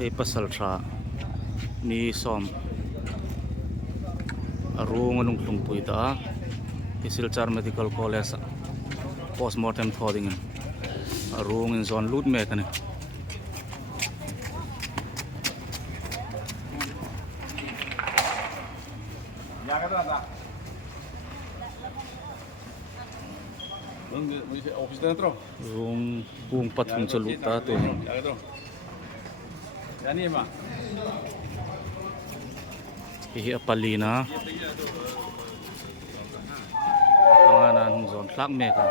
hei pasal tra ni som arung anung tlung pui ta Silchar Medical College postmortem thoding arung in zone lut me kan Office dentro. rung kung patung chalu ta tu Ya dentro. Ya ni ma. hi apalina panganan zone tlak me kan